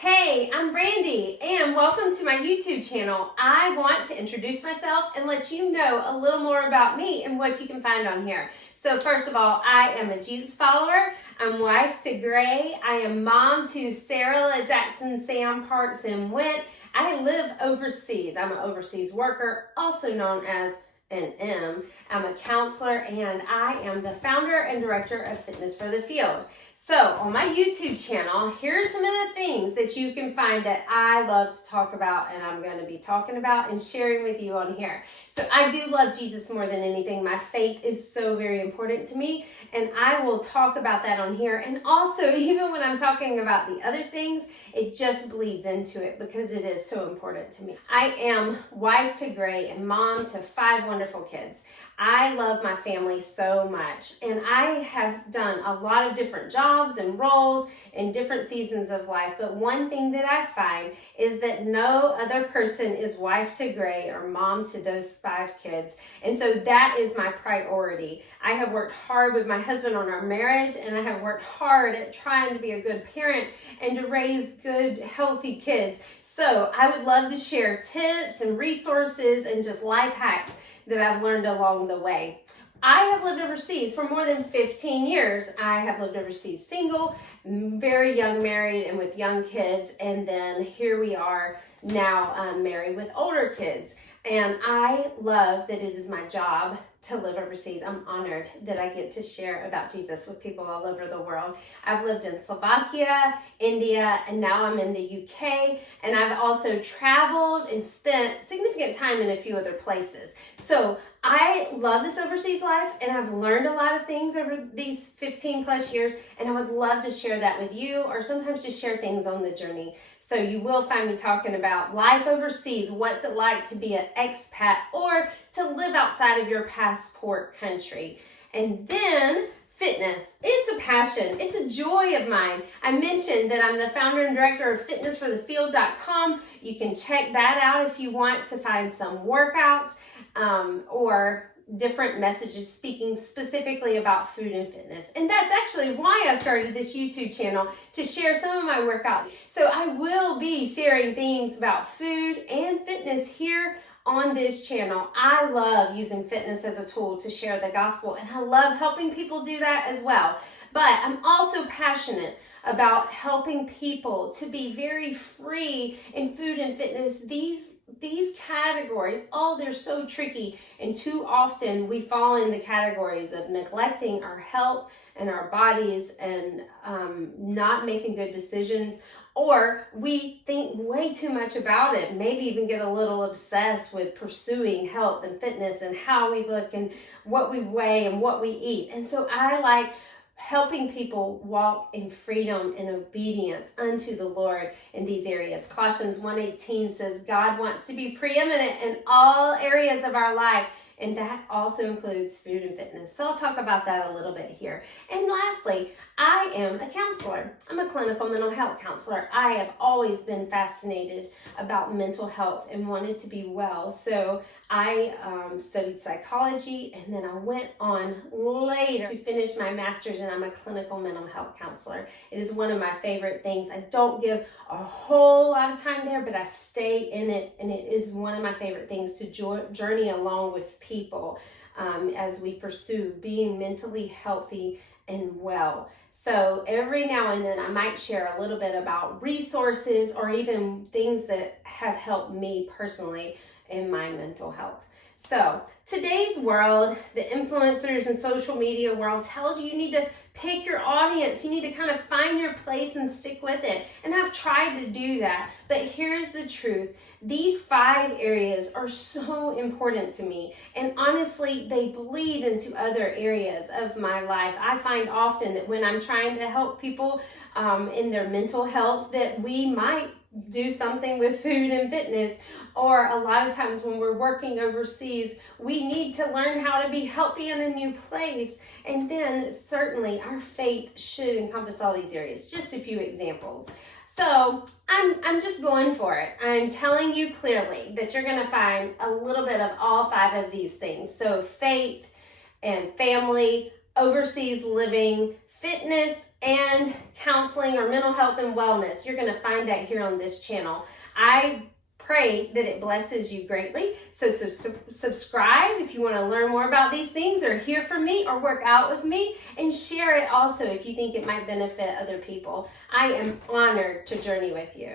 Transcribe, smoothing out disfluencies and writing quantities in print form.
Hey, I'm Brandy and welcome to my YouTube channel. I want to introduce myself and let you know a little more about me and what you can find on here. So first of all, I am a Jesus follower. I'm wife to Gray. I am mom to Sarah, Jackson, Sam, Parks, and Went. I live overseas. I'm an overseas worker, also known as an M. I'm a counselor and I am the founder and director of Fitness for the Field. So on my YouTube channel, here are some of the things that you can find that I love to talk about and I'm going to be talking about and sharing with you on here. So I do love Jesus more than anything. My faith is so very important to me and I will talk about that on here. And also, even when I'm talking about the other things, it just bleeds into it because it is so important to me. I am wife to Gray and mom to 5 wonderful kids. I love my family so much, and I have done a lot of different jobs and roles in different seasons of life, but one thing that I find is that no other person is wife to Gray or mom to those 5 kids, and so that is my priority. I have worked hard with my husband on our marriage, and I have worked hard at trying to be a good parent and to raise good, healthy kids. So I would love to share tips and resources and just life hacks that I've learned along the way. I have lived overseas for more than 15 years. I have lived overseas single, very young married and with young kids, and then here we are now married with older kids. And I love that it is my job to live overseas. I'm honored that I get to share about Jesus with people all over the world. I've lived in Slovakia, India, and now I'm in the UK. And I've also traveled and spent significant time in a few other places. So I love this overseas life and I've learned a lot of things over these 15 plus years. And I would love to share that with you or sometimes just share things on the journey. So you will find me talking about life overseas, what's it like to be an expat or to live outside of your passport country. And then fitness, it's a passion, it's a joy of mine. I mentioned that I'm the founder and director of fitnessforthefield.com. You can check that out if you want to find some workouts or different messages speaking specifically about food and fitness. And that's actually why I started this YouTube channel, to share some of my workouts. So I will be sharing things about food and fitness here on this channel. I love using fitness as a tool to share the gospel, and I love helping people do that as well. But I'm also passionate about helping people to be very free in food and fitness. These categories, they're so tricky, and too often we fall in the categories of neglecting our health and our bodies and not making good decisions, or we think way too much about it, maybe even get a little obsessed with pursuing health and fitness and how we look and what we weigh and what we eat. And so I like helping people walk in freedom and obedience unto the Lord in these areas. Colossians 1:18 says God wants to be preeminent in all areas of our life, and that also includes food and fitness. So I'll talk about that a little bit here. And lastly, I am a counselor. I'm a clinical mental health counselor. I have always been fascinated about mental health and wanted to be well. So I studied psychology, and then I went on later to finish my master's, and I'm a clinical mental health counselor. It is one of my favorite things. I don't give a whole lot of time there, but I stay in it, and it is one of my favorite things to journey along with people as we pursue being mentally healthy and well. So every now and then I might share a little bit about resources or even things that have helped me personally in my mental health. So today's world, the influencers and social media world tells you need to pick your audience. You need to kind of find your place and stick with it. And I've tried to do that, but here's the truth. These 5 areas are so important to me. And honestly, they bleed into other areas of my life. I find often that when I'm trying to help people in their mental health, that we might do something with food and fitness. Or a lot of times when we're working overseas, we need to learn how to be healthy in a new place. And then certainly our faith should encompass all these areas. Just a few examples. So I'm just going for it. I'm telling you clearly that you're going to find a little bit of all 5 of these things. So faith and family, overseas living, fitness, and counseling or mental health and wellness. You're going to find that here on this channel. I pray that it blesses you greatly. So subscribe if you want to learn more about these things or hear from me or work out with me, and share it also if you think it might benefit other people. I am honored to journey with you.